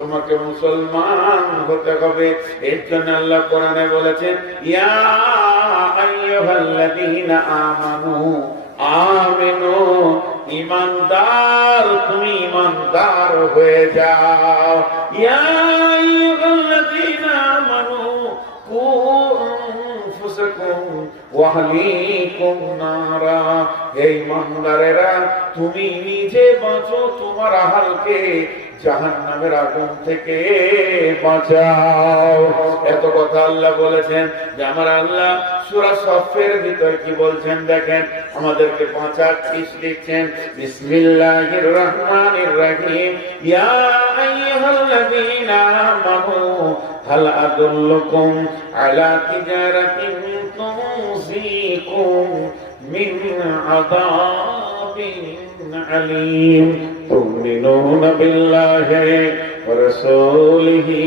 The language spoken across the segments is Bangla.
তোমাকে মুসলমান হতে হবে। এর জন্য আল্লাহ কোরআনে বলেছেন, ইয়া আইয়ুহাল্লাযীনা আমানু আমিনু, ঈমানদার তুমি ঈমানদার হয়ে যাও। ইয়া আইয়ুহাল্লাযীনা আমানু কু আনফুসাকুম ওয়া আহলিকুম নারা, হে ঈমানদারেরা তুমি নিজে বাঁচো, তোমার আহলকে জাহান্নামের আগুন থেকে বাঁচাও। এত কথা আল্লাহ বলেছেন যে আমার আল্লাহ সূরা সফের ভিতর কি বলছেন দেখেন, আমাদেরকে ৫ লিখছেন, বিসমিল্লাহির রহমানির রহিম, ইয়া আইয়ুহাল্লাযীনা আমানু হাল আদুল্লুকুম আলা তিজারাতিন তুনজিকুম মিন আযাবিন আলীম তুমিনুনা বিল্লাহি ওয়া রাসূলিহি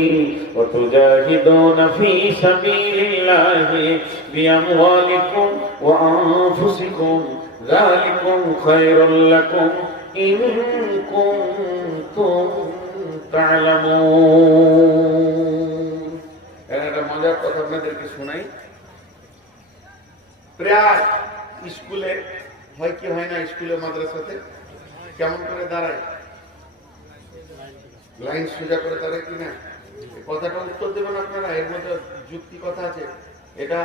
ওয়া তুজাহিদুনা ফী সাবিলিল্লাহি বিআমওয়ালিকুম ওয়া আনফুসিকুম যালিকুম খায়রুল লাকুম ইন কুনতুম তা'লামুন। একটা মজার কথা আপনাদেরকে শোনাই। প্রায় স্কুলে হয় কি হয় না, স্কুলে মাদ্রাসাতে কেমন করে দাঁড়ায়, লাইন সোজা করে দাঁড়ায় কিনা, কথাটা উত্তর দেবেন আপনারা। এর মধ্যে যুক্তি কথা আছে। এটা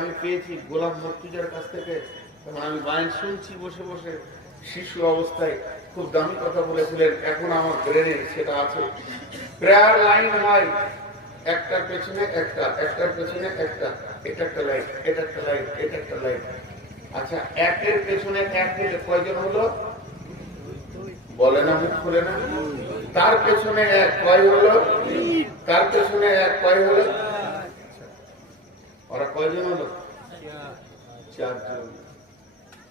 আমি পেয়েছি গোলাম মুর্তুজার কাছ থেকে। আমি লাইন শুনছি বসে বসে, শিশু অবস্থায় খুব দামি কথা বলেছিলেন, এখন আমার ব্রেনে সেটা আছে। প্রেয়ার লাইন হয় একটার পেছনে একটা, একটার পেছনে একটা, এটা একটা লাইন, এটা একটা লাইন, এটা একটা লাইন। আচ্ছা, একের পেছনে এক দিলে কয়জন হলো বলে না, মুখ খুলে না। তার পেছনে এক কয় হলো, তার পেছনে এক কয় হলো, ওরা কয়জন হলো? 4 জন।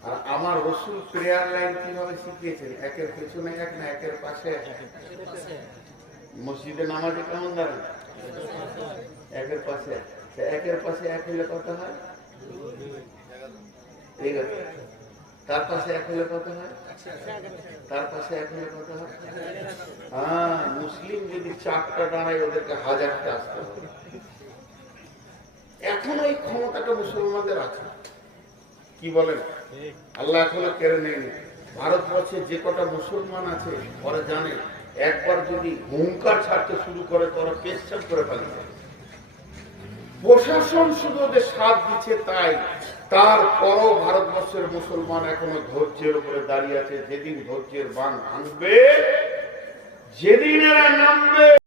আর আমার রাসূল প্রেয়ার লাইন কিভাবে শিখিয়েছেন? একের পেছনে এক না একের পাশে এক। মসজিদে নামাজে কেমন দাঁড়ান? একের পাশে এক। একের পাশে এক হলে কত হয়? ঠিক আছে। তার পাশে এক হলে কত হয়? তার পাশে এক হলে কত হয়? হ্যাঁ, মুসলিম যদি 4টা দাঁড়ায় ওদেরকে 1000টা আসতে হবে। এখন ওই ক্ষমতাটা মুসলমানদের আছে, কি বলেন? আল্লাহ এখনো কেড়ে নেয়নি। ভারতবর্ষে যে কটা মুসলমান আছে ওরা জানে, একবার যদি হুঙ্কার ছাড়তে শুরু করে তো ওরা পেশাব করে ফেলবে। প্রশাসন শুধু ওদের সাথ দিচ্ছে তাই, তারপরও ভারতবর্ষের মুসলমান এখনো ধৈর্যের উপরে দাঁড়িয়ে আছে। যেদিন ধৈর্যের বাঁধ ভাঙবে, যেদিন এরা নামবে